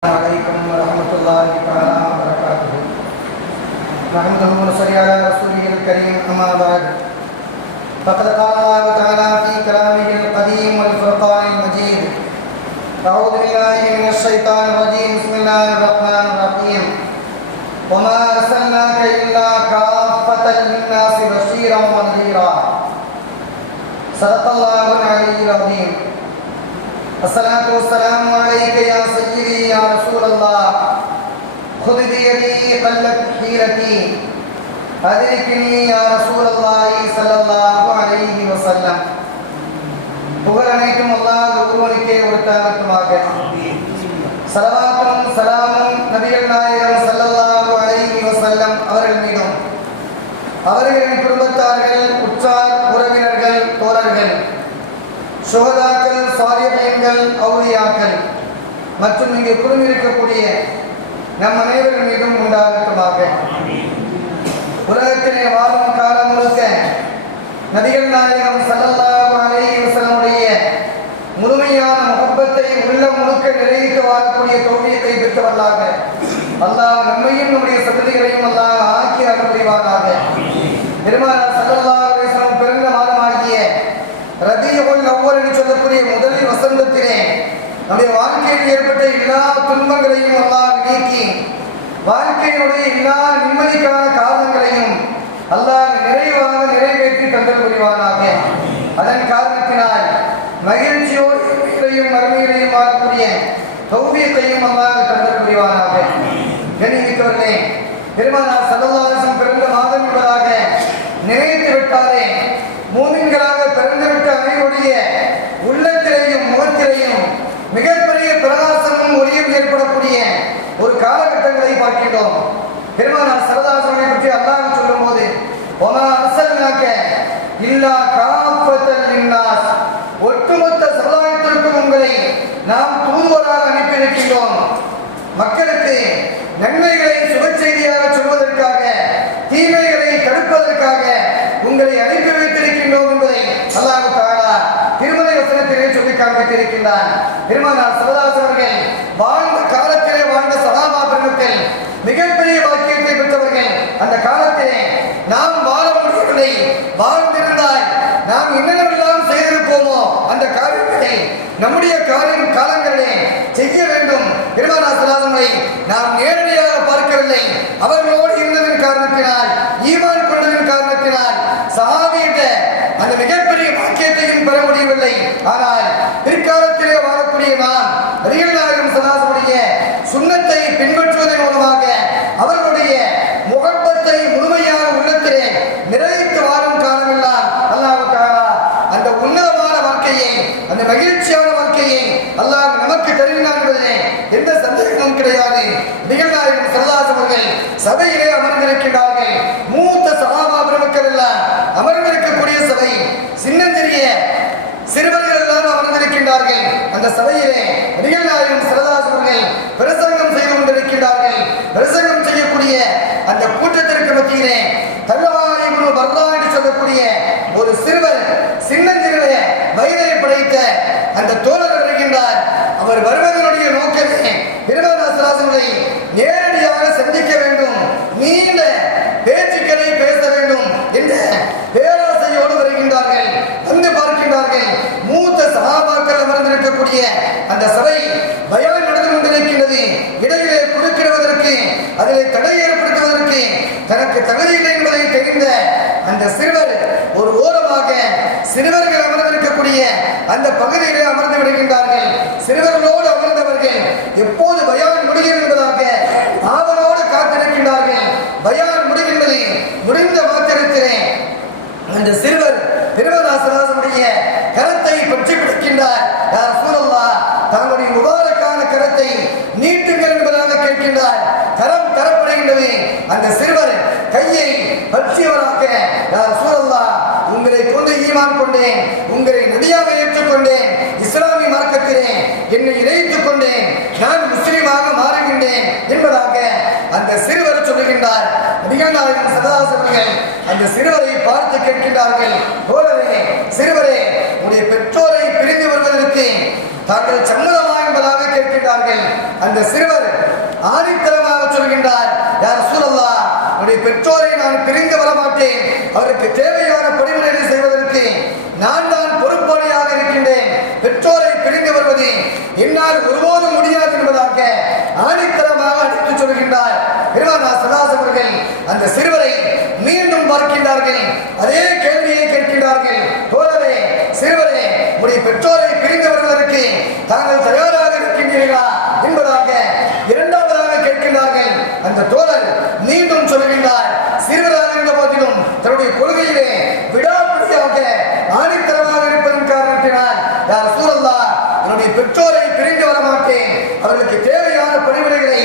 عليكم ورحمة الله تعالى وبركاته. نحمده ونصلي على رسوله الكريم أما بعد. فقد قال الله تعالى في كلامه القديم والفرقان المجيد أعوذ بالله من الشيطان الرجيم بسم الله الرحمن الرحيم. وما أرسلناك إلا كافة للناس بشيرا ونذيرا. صدق الله العلي العظيم الصلاة والسلام عليك يا سيدي يا رسول الله خذ بيدي قلت حيلتي أدركني يا رسول الله صلى الله عليه وسلم புகழ் அனைத்தும் அல்லாஹ் ஒருவனுக்கே உரித்தாகட்டுமாக சலவாத்தும் சலாமும் நபிகள் நாயகம் ஸல்லல்லாஹு அலைஹி வஸல்லம் அவர்கள் மீதும் அவர்களின் குடும்பத்தார்கள் உற்றார் உறவினர்கள் தோழர்கள் சுகதாக்கள் சாரியங்கள் அவுளியாக்கள் மற்றும் இங்கே குழுமிருக்கக்கூடிய நம் அனைவர்கள் மீதும் உண்டாகட்டுமாக. உலகத்திலே வாழும் காலம் முழுக்க நபிகள் நாயகம் ஸல்லல்லாஹு அலைஹி வஸல்லமுடைய முழுமையான முகப்பத்தை உள்ள முழுக்க நிறைவேற்ற வாழக்கூடிய தோல்வியத்தை பெற்றவர்களாக அல்லாஹ் நம்மையும் நம்முடைய சந்ததிகளையும் அல்லாஹ் ஆக்கி அருள் பெருமாள் பெருமானார் அலைஹி வஸல்லம் பிறந்த மாதமாகிய ரபியுல் அவ்வல் என்று சொல்லக்கூடிய முதல் வசந்தத்திலே நம்முடைய வாழ்க்கையில் ஏற்பட்ட எல்லா துன்பங்களையும் அல்லாஹ் நீக்கி வாழ்க்கையினுடைய எல்லா நிம்மதிக்கான காரணங்களையும் அல்லாஹ் நிறைவாக நிறைவேற்றி தந்தல் புரிவானாக அதன் காரணத்தினால் மகிழ்ச்சியோடையும் மறுமையிலையும் வாழக்கூடிய சௌவியத்தையும் அல்லாஹ் தந்தல் புரிவானாக கணிமிக்கவர்களே பெருமானார் சதவாறு பிறந்த மாதம் என்பதாக நினைத்து விட்டாரே மூமின்களாக பிறந்துவிட்ட அனைவருடைய உள்ளத்திலேயும் முகத்திலேயும் மிகப்பெரிய பிரகாசமும் ஒளியும் ஏற்படக்கூடிய ஒரு காலகட்டங்களை பார்க்கின்றோம் பெருமானார் சரதாசனை பற்றி அல்லாஹ் சொல்லும் போது ஒமா அசல்னாக்க இல்லா இன்னாஸ் ஒட்டுமொத்த சமுதாயத்திற்கும் உங்களை நாம் தூதுவராக அனுப்பியிருக்கின்றோம் மக்களுக்கு நன்மைகளை சுப செய்தியாக சொல்வதற்காக தீமைகளை தடுப்பதற்காக உங்களை அனுப்பி வைத்திருக்கின்றோம் என்பதை அல்லாஹ் தாலா திருமலை வசனத்திலே சொல்லி காண்பித்திருக்கின்றான் திருமணார் சிவதாஸ் அவர்கள் வாழ்ந்த காலத்திலே வாழ்ந்த சதாபா பெருமக்கள் மிகப்பெரிய பாக்கியத்தை பெற்றவர்கள் அந்த காலத்திலே நாம் வாழ முடியவில்லை வாழ்ந்திருந்தால் நாம் என்னென்னவெல்லாம் செய்திருப்போமோ அந்த காரியங்களை நம்முடைய காரியம் காலங்களிலே செய்ய வேண்டும். பெருமானா நாம் நேரடியாக பார்க்கவில்லை. அவர்களோடு இருந்ததன் காரணத்தினால் ஈமான் கொண்டதன் காரணத்தினால் சஹாபியிட்ட அந்த மிகப்பெரிய வாக்கியத்தையும் பெற முடியவில்லை. ஆனால் பிற்காலத்திலே வாழக்கூடிய நாம் ரியல் நாயகம் சலாசனுடைய சுண்ணத்தை பின்பற்றுவதன் மூலமாக அவர்களுடைய முகப்பத்தை முழுமையாக உள்ளத்திலே நிறைத்து வாழும் காலமெல்லாம் அல்லாஹ் தாலா அந்த உன்னதமான வாழ்க்கையை அந்த மகிழ்ச்சியான வாழ்க்கையை அல்லாஹ் நமக்கு தருகிறான் என்பதிலே எந்த சந்தேகமும் கிடையாது நிகழ்நாயகம் சரதாஸ் அவர்கள் சபையிலே அமர்ந்திருக்கிறார்கள் மூத்த சகாபா பெருமக்கள் எல்லாம் அமர்ந்திருக்கக்கூடிய சபை சின்னஞ்சிறிய சிறுவர்கள் எல்லாம் அமர்ந்திருக்கின்றார்கள் அந்த சபையிலே நிகழ்நாயகம் சரதாஸ் அவர்கள் பிரசங்கம் செய்து கொண்டிருக்கிறார்கள் பிரசங்கம் செய்யக்கூடிய அந்த கூட்டத்திற்கு மத்தியிலே தல்லவாயிபுரு பர்லா என்று சொல்லக்கூடிய ஒரு சிறுவர் சின்னஞ்சிறிய வயதை படைத்த அந்த தோழர் வருகின்றார். அவர் வருவதனுடைய நோக்கமே பெருமானாசராசனை நேரடியாக சந்திக்க வேண்டும் நீண்ட பேச்சுக்களை பேச வேண்டும் என்ற பேராசையோடு வருகின்றார்கள். வந்து பார்க்கின்றார்கள். மூத்த சகாபாக்கள் அமர்ந்திருக்கக்கூடிய அந்த சபை பயம் நடந்து கொண்டிருக்கின்றது. இடையிலே குறுக்கிடுவதற்கு அதிலே தடை ஏற்படுத்துவதற்கு தனக்கு தகுதி இல்லை என்பதை தெரிந்த அந்த சிறுவர் சிறுவர்கள் அமர்ந்திருக்கக்கூடிய அந்த பகுதியிலே அமர்ந்து விடுகின்றார்கள். சிறுவர்களோடு அமர்ந்தவர்கள் எப்போது பயான் முடியும் என்பதாக ஆவலோடு காத்திருக்கின்றார்கள். பயான் முடிகின்றது முடிந்த மாத்திரத்திலே அந்த சிறுவர் திருவதாசராசனுடைய கரத்தை பற்றி பிடிக்கின்றார் யார் சூழல்லா தங்களுடைய முபாரக்கான கரத்தை நீட்டுங்கள் என்பதாக கேட்கின்றார் கரம் தரப்படுகின்றது அந்த சிறுவர் கையை பற்றியவராக யார் சூழல்லா உங்களை கொண்டு ஈமான் கொண்டேன். உங்களை நபியாக ஏற்றுக்கொண்டேன். இஸ்லாமிய மார்க்கத்திலே என்னை இணைத்துக் கொண்டேன். நான் முஸ்லீமாக மாறுகின்றேன் என்பதாக அந்த சிறுவர் சொல்லுகின்றார். நிகழ்நாயகன் சதாசவர்கள் அந்த சிறுவரை பார்த்து கேட்கின்றார்கள். போலவே சிறுவரே உடைய பெற்றோரை பிரிந்து வருவதற்கு தாங்கள் சம்மதமா என்பதாக கேட்கின்றார்கள். அந்த சிறுவர் ஆணித்தரமாக சொல்கின்றார் யார் சூழல்லா உடைய பெற்றோரை நான் பிரிந்து வர மாட்டேன் அவருக்கு தேவை பணிவிடைகளை செய்வதற்கு நான் தான் பொறுப்பாளியாக இருக்கின்றேன் பெற்றோரை பிரிந்து வருவது என்னால் ஒருபோதும் முடியாது என்பதாக ஆணித்தரமாக அடித்துச் சொல்கின்றார் பெருமானா சதாஸ் அவர்கள் அந்த சிறுவரை மீண்டும் அதே கேள்வியை கேட்கின்றார்கள் தோழரே சிறுவரே உடைய பெற்றோரை பிரிந்தவர்களுக்கு தாங்கள் தயாராக இருக்கின்றீர்களா என்பதாக இரண்டாவதாக கேட்கின்றார்கள் அந்த தோழர் மீண்டும் சொல்கின்றார் சிறுவராக இருந்த போதிலும் தன்னுடைய கொள்கையிலே விடாப்பிடியாக ஆணித்தரமாக இருப்பதன் காரணத்தினால் யார் சூழல்லா என்னுடைய பெற்றோரை பிரிந்து வர மாட்டேன் அவர்களுக்கு தேவையான பணிவிடைகளை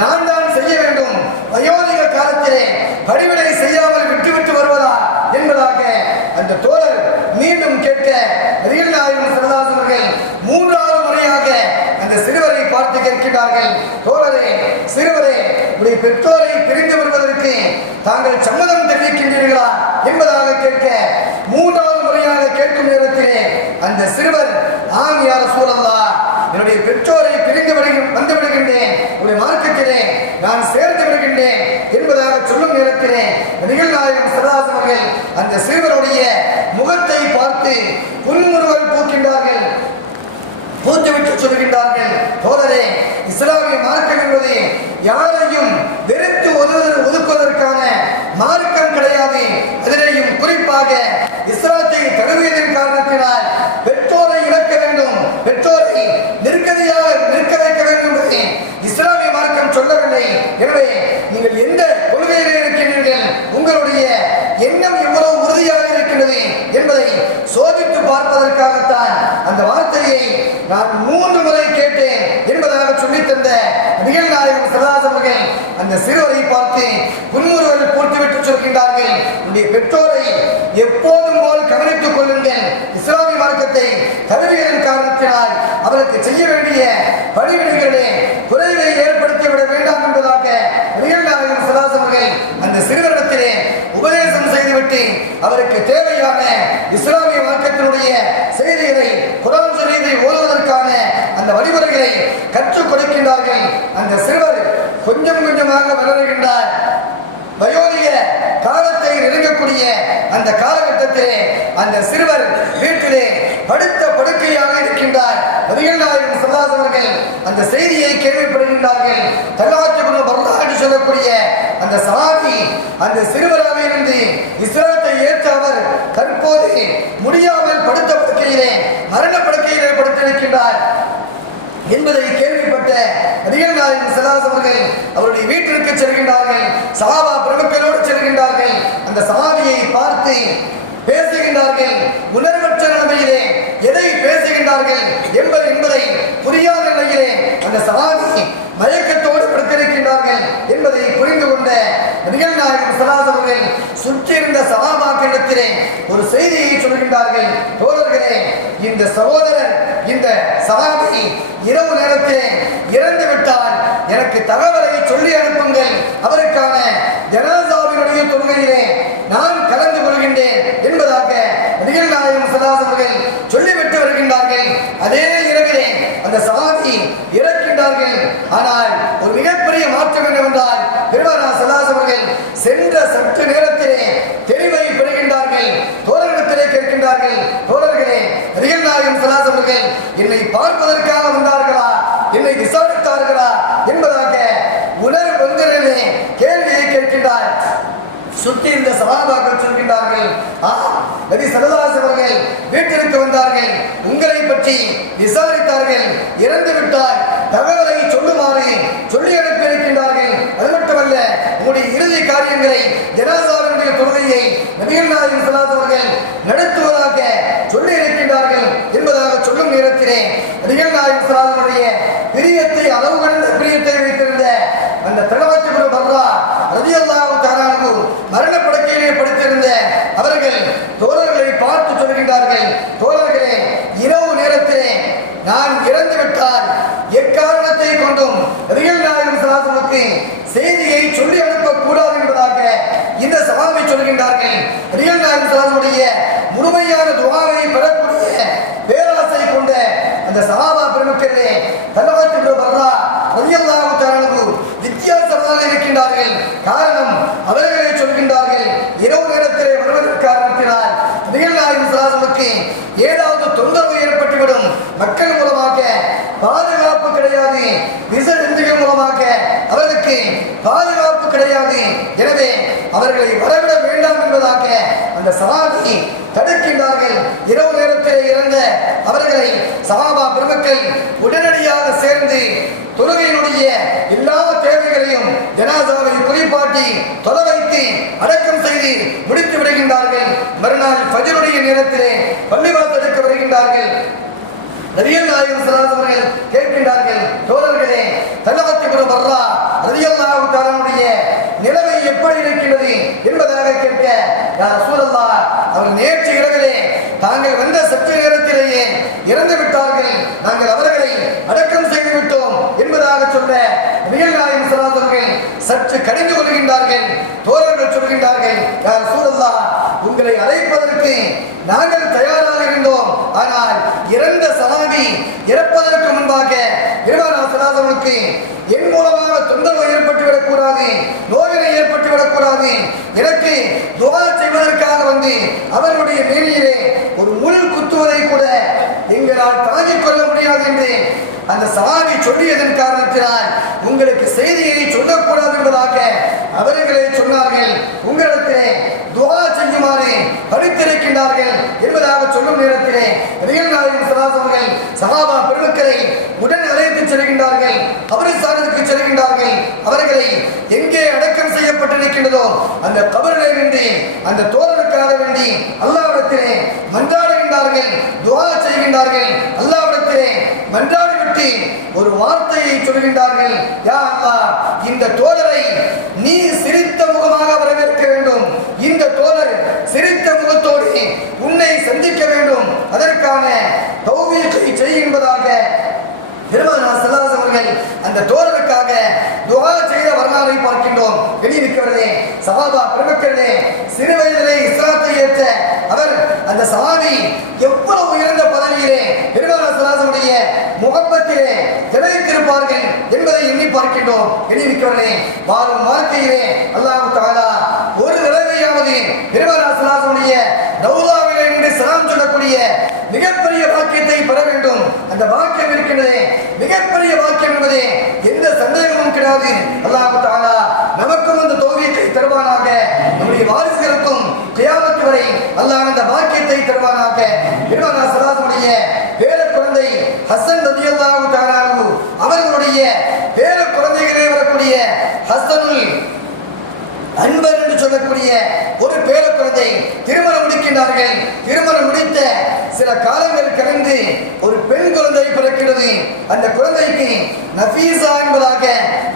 நான் தான் செய்ய வேண்டும் வயோதிக காலத்திலே பணிவிடை செய்யாமல் விட்டுவிட்டு வருவதா என்பதாக அந்த தோழர் மீண்டும் கேட்க ரியல் நாயகம் சரதாஸ் அவர்கள் மூன்றாவது முறையாக அந்த சிறுவரை பார்த்து கேட்கிறார்கள் தோழரே சிறுவரே உடைய பெற்றோரை பிரிந்து வருவதற்கு தாங்கள் சம்மதம் தெரிவிக்கின்றீர்களா என்பதாக கேட்க மூன்றாவது முறையாக கேட்கும் நேரத்திலே அந்த சிறுவர் ஆம் யார் சூழல்லா என்னுடைய பெற்றோரை பிரிந்து விடுகின் வந்து விடுகின்றேன். உடைய மார்க்கத்திலே நான் சேர்ந்து விடுகின்றேன் என்பதாக சொல்லும் நேரத்திலே நிகழ்நாயகம் சிவதாஸ் அவர்கள் அந்த சிறுவருடைய முகத்தை பார்த்து புன்முறுவல் பூக்கின்றார்கள். பூத்துவிட்டு சொல்கின்றார்கள் தோழரே இஸ்லாமிய மார்க்கம் என்பது யாரையும் வெறுத்து ஒதுவது ஒதுக்குவதற்கான மார்க்கம் கிடையாது அதிலேயும் குறிப்பாக இஸ்லாத்தை தழுவியதன் காரணத்தினால் பெற்றோரை இழக்க வேண்டும் பெற்றோரை நிற்கதியாக நிற்க வைக்க வேண்டும் என்பதை இஸ்லாமிய மார்க்கம் சொல்லவில்லை எனவே நீங்கள் எந்த கொள்கையிலே இருக்கின்றீர்கள் உங்களுடைய எண்ணம் எவ்வளவு உறுதியாக இருக்கின்றது என்பதை சோதித்து பார்ப்பதற்காகத்தான் அந்த வார்த்தையை நான் மூன்று முறை கேட்டேன் என்பதாக சொல்லித் தந்த நிகழ் நாயகம் சரதாஸ் அவர்கள் அந்த சிறுவரை பார்த்து புன்முறுவர்கள் போட்டுவிட்டு சொல்கின்றார்கள். உடைய பெற்றோரை எப்போதும் போல் கவனித்துக் கொள்ளுங்கள். இஸ்லாமிய மார்க்கத்தை தழுவியதன் காரணத்தினால் அவருக்கு செய்ய வேண்டிய பணிவிடைகளிலே குறைவை ஏற்படுத்தி விட வேண்டாம் என்பதாக நிகழ் நாயகம் சரதாஸ் அவர்கள் அந்த சிறுவரிடத்திலே உபதேசம் செய்துவிட்டு அவருக்கு தேவையான இஸ்லாமிய அவர்களுடைய செய்திகளை குரான் செய்தியை ஓதுவதற்கான அந்த வழிமுறைகளை கற்றுக் கொடுக்கின்றார்கள். அந்த சிறுவர் கொஞ்சம் கொஞ்சமாக வளருகின்றார். வயோதி இருக்கக்கூடிய அந்த காலகட்டத்திலே அந்த சிறுவர் வீட்டிலே படுத்த படுக்கையாக இருக்கின்றார். நபிகள் நாயகம் சல்லாஸ் அவர்கள் அந்த செய்தியை கேள்விப்படுகின்றார்கள். தலாத்து வரலாறு சொல்லக்கூடிய அந்த சாதி அந்த சிறுவராக இருந்து இஸ்லாத்தை ஏற்ற அவர் தற்போது முடியாமல் படுத்த படுக்கையிலே மரண படுக்கையிலே படுத்திருக்கின்றார். என்பதை கேள்விப்பட்ட நபிகள் நாயகம் அவர்கள் அவருடைய வீட்டிற்கு செல்கின்றார்கள் சாபா பிரபுக்களோடு செல்கின்றார்கள் அந்த சஹாபியை பார்த்து பேசுகின்றார்கள் உணர்வற்ற நிலைமையிலே எதை பேசுகின்றார்கள் என்பது என்பதை புரியாத நிலையிலே அந்த சமாதி மயக்கத்தோடு படுத்திருக்கின்றார்கள் என்பதை புரிந்து கொண்ட நபிகள் நாயகம் சலாஸ் அவர்கள் சுற்றியிருந்த சகாபாக்கிடத்திலே ஒரு செய்தியை சொல்கின்றார்கள். இந்த சகோதரர் இந்த சகாபி இரவு நேரத்தில் இறந்து விட்டால் எனக்கு தகவலை சொல்லி அனுப்புங்கள். அவருக்கான ஜனாசாவினுடைய தொழுகையிலே நான் கலந்து கொள்கின்றேன் என்பதாக நபிகள் நாயகம் சலாஸ் அவர்கள் சொல்லிவிட்டு வருகின்றார்கள். அதே இரவிலே அந்த சகாபி இறக்கின்றார்கள் ஆனால் ஒரு மிகப்பெரிய மாற்றம் என்னவென்றால் பெருமானா சலாஸ் அவர்கள் சென்ற சற்று நேரத்திலே தெளிவை பெறுகின்றார்கள் தோழர்களிடத்திலே கேட்கின்றார்கள் தோழர்களே ரியல் நாயகம் சலாஸ் அவர்கள் என்னை பார்ப்பதற்காக வந்தார்களா என்னை விசாரித்தார்களா என்பதாக உணர் வந்தனே கேள்வியை கேட்கின்றார் சுற்றி இருந்த சகாபாக்கள் சொல்கின்றார்கள் ஆ நபி சரதாஸ் அவர்கள் வீட்டிற்கு வந்தார்கள் உங்களை பற்றி விசாரித்தார்கள். இறந்து விட்டார். தகவலை சொல்லுமாறு சொல்லி அனுப்பியிருக்கின்றார்கள். அது மட்டுமல்ல உங்களுடைய இறுதி காரியங்களை ஜனாசாவினுடைய தொழுகையை நபிகள் நாயகம் சலாத் நடத்துவதாக சொல்லி இருக்கின்றார்கள் என்பதாக சொல்லும் நேரத்திலே நபிகள் நாயகம் சலாத் பிரியத்தை அளவு கடந்த பிரியத்தை வைத்திருந்த அந்த தலவத்தி குரு பர்ரா ரதியல்லாஹு தஆலாஹு மரண படுக்கையிலே படுத்திருந்த அவர்கள் தோழர்களை பார்த்து சொல்கின்றார்கள் தோழர்களே இரவு நேரத்திலே நான் இறந்து விட்டால் எக்காரணத்தை கொண்டும் ரியல் நாயகம் சலாசனுக்கு செய்தியை சொல்லி அனுப்பக்கூடாது என்பதாக இந்த சபாவை சொல்கின்றார்கள் ரியல் நாயகம் சலாசனுடைய முழுமையான துவாவை பெறக்கூடிய பேராசை கொண்ட அந்த சஹாபா பெருமக்களே தலவத்து வர்றா ரலியல்லாஹு தஆலா வித்தியாசமாக இருக்கின்றார்கள் காரணம் அவர்களே சொல்கின்றார்கள் இரவு நேரத்திலே வருவதற்கு காரணத்தினால் நபிகள்நாயகம் சலாசனுக்கு ஏதாவது தொந்தரவு ஏற்பட்டுவிடும் மக்கள் மூலமாக பாதுகாப்பு கிடையாது விசஜந்துகள் மூலமாக அவர்களுக்கு பாதுகாப்பு கிடையாது எனவே அவர்களை வரவிட வேண்டாம் என்பதாக அந்த சமாதி தடுக்கின்றார்கள் இரவு நேரத்திலே இறந்த அவர்களை சகாபா பெருமக்கள் உடனடியாக சேர்ந்து தொழுகையினுடைய எல்லா தேவைகளையும் ஜனாசாவை குளிப்பாட்டி தொலை வைத்து அடக்கம் செய்து முடித்து விடுகின்றார்கள் மறுநாள் ஃபஜருடைய நேரத்திலே பள்ளிவாசலுக்கு வருகின்றார்கள் நபிகள் நாயகம் ஸல்லல்லாஹு கேட்கின்றார்கள் தோழர்களே தலவத்தி குரு வர்றா ரதியல்லாஹு தஆலாவுடைய நிலைமை எப்படி இருக்கிறது என்பதாக கேட்க யா ரசூலல்லாஹ் அவர் நேற்று இரவிலே தாங்கள் வந்த சற்று நேரத்திலேயே இறந்து விட்டார்கள். நாங்கள் அவர்களை அடக்கம் செய்து விட்டோம் என்பதாக சொல்ல நபிகள் நாயகம் ஸல்லல்லாஹு சற்று கடிந்து கொள்கின்றார்கள். தோழர்கள் சொல்கின்றார்கள் யா ரசூலல்லாஹ் உங்களை அழைப்பதற்கு நாங்கள் தயாராக இருந்தோம். ஆனால் இறந்த சலாமி இறப்பதற்கு முன்பாக பெருமானாசனாதவனுக்கு என் மூலமாக தொந்தரவு ஏற்பட்டுவிடக் கூடாது நோயினை ஏற்பட்டுவிடக் கூடாது எனக்கு துவா செய்வதற்காக வந்து அவருடைய மேனியிலே ஒரு முழு குத்துவதை கூட எங்களால் தாங்கிக் கொள்ள முடியாது என்று அந்த சலாமி சொல்லியதன் காரணத்தினால் உங்களுக்கு செய்தியை சொல்லக்கூடாது என்பதாக அவர்களே சொன்னார்கள். உங்களிடத்திலே படித்திருக்கின்றார்கள் என்பதாக சொல்லும் நேரத்திலே ரியல் சதாசவர்கள் சகாபா பெருமக்களை உடன் அழைத்து செல்கின்றார்கள் கபரிஸ்தானத்துக்கு செல்கின்றார்கள். அவர்களை எங்கே அடக்கம் செய்யப்பட்டிருக்கின்றதோ அந்த கபரிலே வேண்டி அந்த தோழனுக்காக வேண்டி அல்லாவிடத்திலே மன்றாடுகின்றார்கள் துவா செய்கின்றார்கள். அல்லாவிடத்திலே மன்றாடி விட்டு ஒரு வார்த்தையை சொல்கின்றார்கள் யா அல்லா இந்த தோழரை நீ சிரித்த முகமாக வரவேற்க வேண்டும் இந்த தோழர் சிரித்த முகத்தோடு உன்னை சந்திக்க வேண்டும் அதற்கான தௌவீகை செய் என்பதாக பெருமானா செல்லாஸ் அவர்கள் அந்த தோழருக்காக துகா செய்த வரலாறை பார்க்கின்றோம். வெளியிருக்கிறதே சஹாபா பெருமக்களே சிறு வயதிலே இஸ்லாத்தை ஏற்ற அவர் அந்த சஹாபி எவ்வளவு உயர்ந்த பதவியிலே பெருமானா செல்லாசனுடைய முகப்பத்திலே திளைத்திருப்பார்கள் என்பதை எண்ணி பார்க்கின்றோம். வெளியிருக்கிறதே வாழும் வாழ்க்கையிலே அல்லாஹு தாலா ஒரு தடவையாவது பெருமானா செல்லாசனுடைய ரவுதாவிலே என்று சலாம் சொல்லக்கூடிய மிகப்பெரிய வாக்கியத்தை பெற வேண்டும் அந்த வாக்கியம் இருக்கின்றதே மிகப்பெரிய வாக்கியம் என்பதே எந்த சந்தேகமும் அல்லாஹு தாலா நமக்கும் அந்த தோவியத்தை தருவானாக. நம்முடைய வாரிசுகளுக்கும் கியாமத்து வரை அல்லாஹ் அந்த பாக்கியத்தை தருவானாக. பெருமானா சலாசனுடைய பேர குழந்தை ஹசன் ரதியல்லாஹு தஆலாஹு அவர்களுடைய பேர குழந்தைகளே வரக்கூடிய ஹசனுல் அன்பர் என்று சொல்லக்கூடிய ஒரு பேர குழந்தை திருமணம் முடிக்கின்றார்கள். திருமணம் முடித்த சில காலங்கள் கடந்து ஒரு பெண் குழந்தை பிறக்கிறது. அந்த குழந்தைக்கு நஃபீசா என்பதாக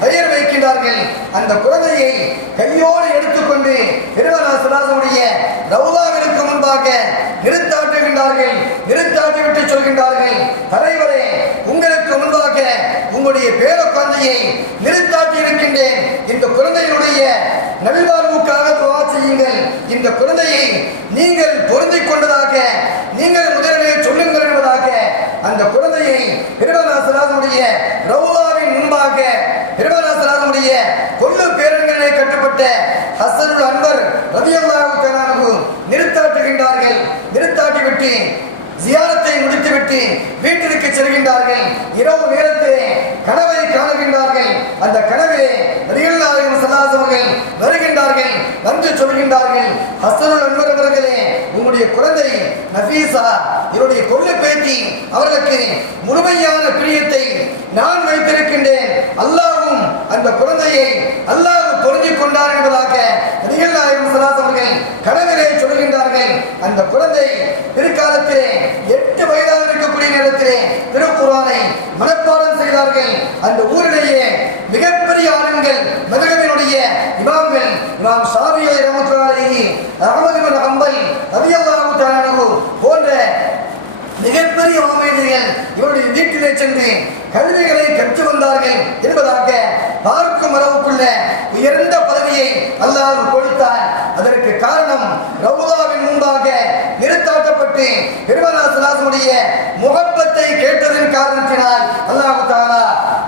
பெயர் வைக்கின்றார்கள். அந்த குழந்தையை கையோடு எடுத்துக்கொண்டு திருமண சுராசனுடைய ரவுதாவிற்கு முன்பாக நிறுத்தாட்டுகின்றார்கள். நிறுத்தாட்டிவிட்டு சொல்கின்றார்கள் தலைவரே உங்களுக்கு முன்பாக உங்களுடைய பேர குழந்தையை நிறுத்தாட்டி இருக்கின்றேன். இந்த குழந்தையினுடைய நல்வாழ்வுக்காக துவா செய்யுங்கள். இந்த குழந்தையை நீங்கள் பொருந்திக் கொண்டதாக நீங்கள் முதலிலே சொல்லுங்கள் என்பதாக அந்த குழந்தையை ஹிரடராசராசனுடைய ரவுலாவின் முன்பாக ஹிரடராசராசனுடைய கொள்ளு பேரன்களே கட்டப்பட்ட ஹசனுல் அன்பர் ரவியல்லாவுக்கு நிறுத்தாட்டுகின்றார்கள் நிறுத்தாட்டி விட்டு ஜியாரத்தை முடித்துவிட்டு வீட்டிற்கு செல்கின்றார்கள். இரவு நேரத்திலே கனவை காணுகின்றார்கள். அந்த கனவிலே ரியல் நாயகம் ஸல்லல்லாஹு வருகின்றார்கள் நன்றி சொல்கின்றார்கள். ஹசனுல் அன்பர் அவர்களே உங்களுடைய குழந்தை நஃபீசா என்னுடைய கொள்ளு பேத்தி அவர்களுக்கு முழுமையான பிரியத்தை நான் வைத்திருக்கின்றேன். அல்லாவும் அந்த குழந்தையை அல்லாஹ் பொருந்தி கொண்டார் என்பதாக நபிகள் நாயகம் ஸல்லல்லாஹு கனவிலே சொல்கின்றார்கள். அந்த குழந்தை பிற்காலத்திலே எட்டு வயதாக இருக்கக்கூடிய நேரத்திலே திருக்குறானை மனப்பா செய்தார்கள் அந்த ஊரிலேயே மிகப்பெரிய ஆளுங்கள் மதுகவினுடைய இமாம்கள் இமாம் ஷாபியை ரமத்துல்லாஹி அஹமது பின் ஹம்பல் ரலியல்லாஹு தஆலா போன்ற மிகப்பெரிய மாமேதிகள் இவருடைய வீட்டிலே சென்று கல்விகளை கற்று வந்தார்கள் என்பதாக பார்க்கும் அளவுக்குள்ள உயர்ந்த பதவியை அல்லாஹ் கொடுத்தார். அதற்கு காரணம் ரவுதாவின் முன்பாக நிறுத்தாட்டப்பட்டு பெருமனாசலாசனுடைய முகப்பத்தை கேட்டதன் காரணத்தினால் அல்லாஹு தாலா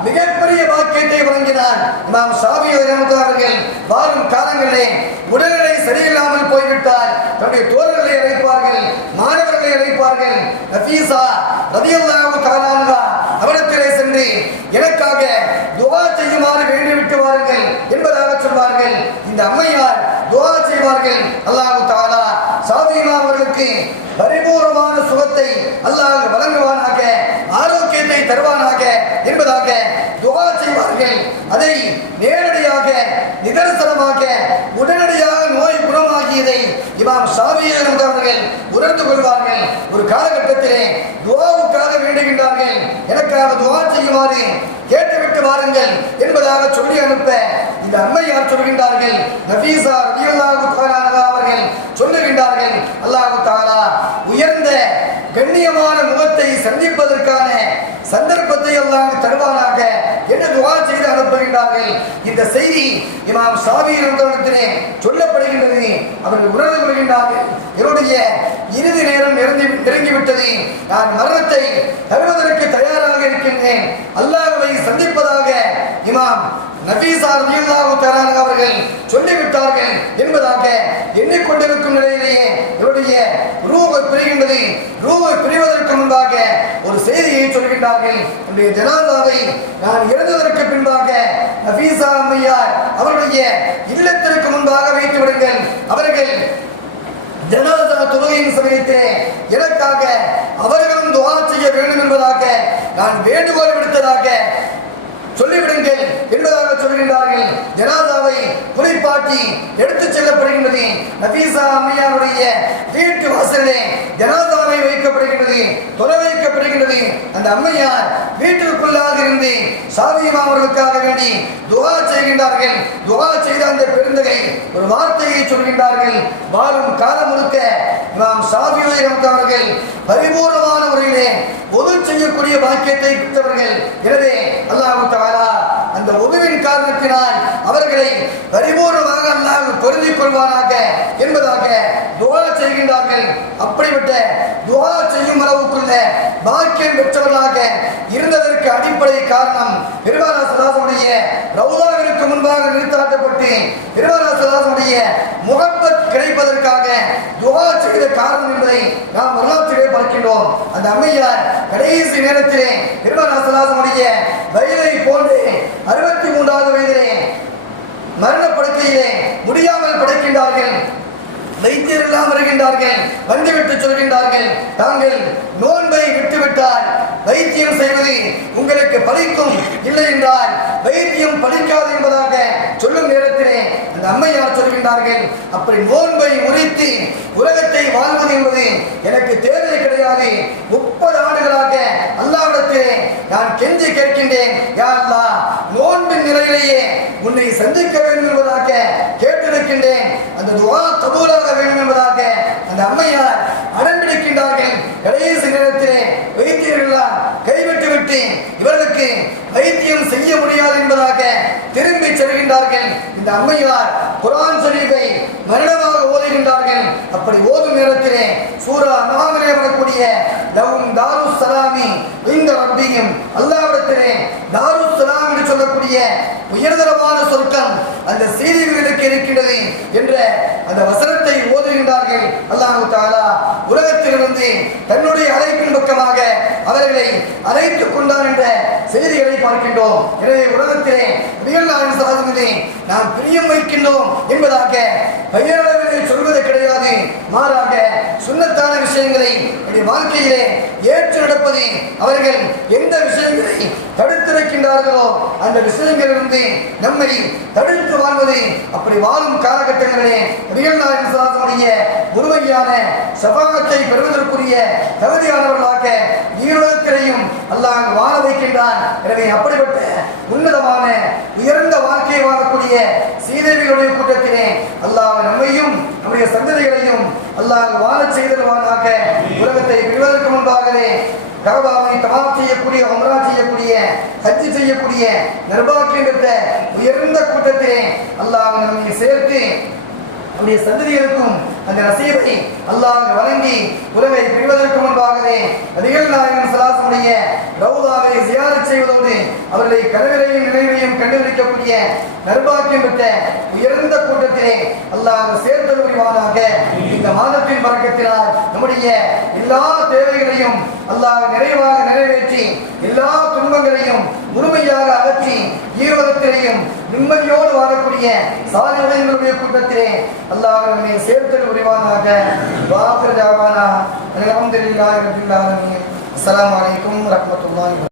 மிகப்பெரிய வாக்கியத்தை வழங்கினான். நாம் சாவி அவர்கள் வாழும் காலங்களிலே உடல்நிலை சரியில்லாமல் போய்விட்டால் தன்னுடைய தோழர்களை அழைப்பார்கள் மாணவர்களை அழைப்பார்கள். நஃபீசா ரதியல்லாஹு தாலான்ஹா அவரிடத்திலே சென்று எனக்காக துவா செய்யுமாறு வேண்டிவிட்டு வாருங்கள் என்பதாக சொல்வார்கள் இந்த அம்மையார் துவா செய்வார்கள் அல்லாஹு தாலா சாபிமா அவர்களுக்கு பரிபூர்ணமான சுகத்தை அல்லாஹ் வழங்குவானாக ஆரோக்கியத்தை தருவானாக என்பதாக துவா செய்வார்கள். அதை நேரடியாக நிதர்சனமாக உடனடியாக நோய் குணமாகியதை இமாம் ஷாபியர் அவர்கள் உணர்ந்து கொள்வார்கள். ஒரு காலகட்டத்திலே துவாவுக்காக வேண்டுகின்றார்கள். எனக்காக துவா செய்யுமாறு கேட்டுவிட்டு வாருங்கள் என்பதாக சொல்லி அனுப்ப இந்த அம்மையார் சொல்கின்றார்கள். நபீசா ரலியல்லாஹு தஆலா அவர்கள் சொல்லுகின்றார்கள். அல்லாஹு தாலா உயர்ந்த கண்ணியமான முகத்தை சந்திப்பதற்கான சந்தர்ப்பத்தை எல்லாம் தருவானாக என்ன துவா செய்து அனுப்புகின்றார்கள். இந்த செய்தி இமாம் சாவி இருந்தவனத்திலே சொல்லப்படுகின்றது. அவர்கள் உணர்ந்து கொள்கின்றார்கள். என்னுடைய இறுதி நேரம் நெருங்கி நெருங்கிவிட்டது நான் மரணத்தை தருவதற்கு தயாராக இருக்கின்றேன். அல்லாஹ்வை சந்திப்பதாக இமாம் நபீசா ரலியல்லாஹு தஆலா அவர்கள் சொல்லிவிட்டார்கள் என்பதாக எண்ணிக்கொண்டிருக்கும் நிலையிலேயே இவருடைய ரூவை பிரிகின்றது. ரூவை பிரிவதற்கு முன்பாக ஒரு செய்தியை சொல்கின்றார்கள். என்னுடைய ஜனாதாவை நான் இறந்ததற்கு பின்பாக நபீசா அம்மையார் அவருடைய இல்லத்திற்கு முன்பாக வைத்து விடுங்கள். அவர்கள் ஜனாதா தொழுகையின் சமயத்திலே எனக்காக அவர்களும் துவா செய்ய வேண்டும் என்பதாக நான் வேண்டுகோள் விடுத்ததாக சொல்லிவிடுங்கள் என்பதாக சொல்கின்றார்கள். ஜனாதாவை குளிப்பாட்டி எடுத்துச் செல்லப்படுகின்றது. நபீசா அம்மையாருடைய வீட்டு வாசலிலே ஜனாதாவை வைக்கப்படுகின்றது தொலை வைக்கப்படுகின்றது. அந்த அம்மையார் வீட்டிற்குள்ளாக இருந்து சாவியம் அவர்களுக்காக வேண்டி துவா செய்கின்றார்கள். துவா செய்த அந்த பெருந்தகை ஒரு வார்த்தையை சொல்கின்றார்கள். வாழும் காலம் முழுக்க நாம் சாவியை அவர்கள் பரிபூர்ணமான முறையிலே ஒது செய்யக்கூடிய பாக்கியத்தை பெற்றவர்கள் எனவே அல்லாஹு தஆலா அந்த உதவின் காரணத்தினால் அவர்களை பரிபூர்ணமாக அல்லாஹ் பொருந்திக் கொள்வானாக என்பதாக துவா செய்கின்றார்கள். அப்படிப்பட்ட துவா செய்யும் அளவுக்குள்ள பாக்கியம் பெற்றவர்களாக இருந்ததற்கு அடிப்படை காரணம் பெருமானா சலாசனுடைய ரவுதாவிற்கு முன்பாக நிறுத்தாட்டப்பட்டு பெருமானா சலாசனுடைய முகப்பத் கிடைப்பதற்காக துவா செய்த காரணம் என்பதை நாம் வரலாற்றிலே பார்க்கின்றோம். அந்த அம்மையார் கடைசி நேரத்திலே பெருமானா சலாசனுடைய வயதை போன்று அறுபத்தி மூன்றாவது வயதிலே மரணப்படுக்கையிலே முடியாமல் படைக்கின்றார்கள். வைத்தியர் எல்லாம் வருகின்றார்கள் வந்துவிட்டு சொல்கின்றார்கள் தாங்கள் நோன்பை விட்டுவிட்டால் வைத்தியம் செய்வது உங்களுக்கு பலிக்கும் இல்லை என்றால் வைத்தியம் பலிக்காது என்பதாக சொல்லும் நேரத்திலே அந்த அம்மையார் சொல்கின்றார்கள் அப்படி நோன்பை முறித்து உலகத்தை வாழ்வது என்பது எனக்கு தேவை கிடையாது. முப்பது ஆண்டுகளாக அல்லாவிடத்திலே நான் கெஞ்சி கேட்கின்றேன். யா அல்லாஹ் நோன்பின் நிலையிலேயே உன்னை சந்திக்க வேண்டும் என்பதாக கேட்டு கேட்டிருக்கின்றேன் அந்த துவா கபூலாக வேண்டும் என்பதாக அந்த அம்மையார் அடம்பிடிக்கின்றார்கள். கடைசி நேரத்திலே வைத்தியர்களால் கைவிட்டு விட்டு இவர்களுக்கு வைத்தியம் செய்ய முடியாது என்பதாக திரும்பி செல்கின்றார்கள். இந்த அம்மையார் குரான் ஷரீஃபை மரணமாக ஓதுகின்றார்கள். அப்படி ஓதும் நேரத்திலே சூரா நாமலே வரக்கூடிய லவும் தாரு சலாமி. இந்த ரப்பியும் அல்லாவிடத்திலே தாரு சலாமி சொல்லக்கூடிய உயர்தரமான சொர்க்கம் அந்த செய்திகளுக்கு இருக்கின்றது என்ற அந்த வசனத்தை ஓதுகின்றார்கள். அல்லாஹு தாலா உலகத்திலிருந்து தன்னுடைய அழைப்பின் பக்கமாக அவர்களை அழைத்துக் கொண்டார் என்ற செய்திகளை பார்க்கின்றோம். எனவே உலகத்திலே நபிகள் சாதனை நாம் பிரியம் வைக்கின்றோம் என்பதாக பெயரளவிலே சொல்வது கிடையாது. மாறாக சுண்ணத்தான விஷயங்களை வாழ்க்கையிலே ஏற்று நடப்பது அவர்கள் எந்த விஷயங்களை தடுத்திருக்கின்றார்களோ? அந்த விஷயங்களிலிருந்து நம்மை தடுத்து வாழ்வது அப்படி வாழும் காலகட்டங்களிலே நபிகள் நாயகம் உருவையான சபாகத்தை பெறுவதற்குரிய தகுதியானவர்களாக ஈரோகத்திலையும் அல்லாஹ் வாழ வைக்கின்றான் எனவே அப்படிப்பட்ட உன்னதமான உயர்ந்த வாழ்க்கையை வாழக்கூடிய சீதேவிகளுடைய கூட்டத்திலே அல்லாஹ் நம்மையும் நம்முடைய சந்ததிகளையும் அல்லாஹ் வாழச் செய்தல்வானாக உலகத்தை விடுவதற்கு முன்பாகவே கரபாவை தமாம் செய்யக்கூடிய ஒமரா செய்யக்கூடிய ஹஜ்ஜி செய்யக்கூடிய நிர்வாகியம் உயர்ந்த கூட்டத்திலே அல்லாஹ் நம்மை சேர்த்து நம்முடைய சந்ததிகளுக்கும் அந்த நசீபை அல்லாஹ் வழங்கி உறவை பிரிவதற்கு முன்பாகவே அதிகள் நாயகன் சலாசனுடைய ரவுதாவை ஜியாரத் செய்வதோடு அவர்களை கருவிலையும் நினைவையும் கண்டுபிடிக்கக்கூடிய நர்பாக்கியம் பெற்ற உயர்ந்த கூட்டத்திலே அல்லாஹ் சேர்த்து புரிவானாக. இந்த மாதத்தின் வழக்கத்தினால் நம்முடைய எல்லா தேவைகளையும் அல்லாஹ் நிறைவாக நிறைவேற்றி எல்லா துன்பங்களையும் முழுமையாக அகற்றி ஈரோதத்திலேயும் நிம்மதியோடு வாழக்கூடிய சாதனைகளுடைய கூட்டத்திலே அல்லாஹ் நம்மை சேர்த்தல் புரிவானாக வாக்குதாவானா அலமதுல்லாஹி ரபில் ஆலமீன். அஸ்ஸலாமு அலைக்கும் ரஹ்மத்துல்லாஹி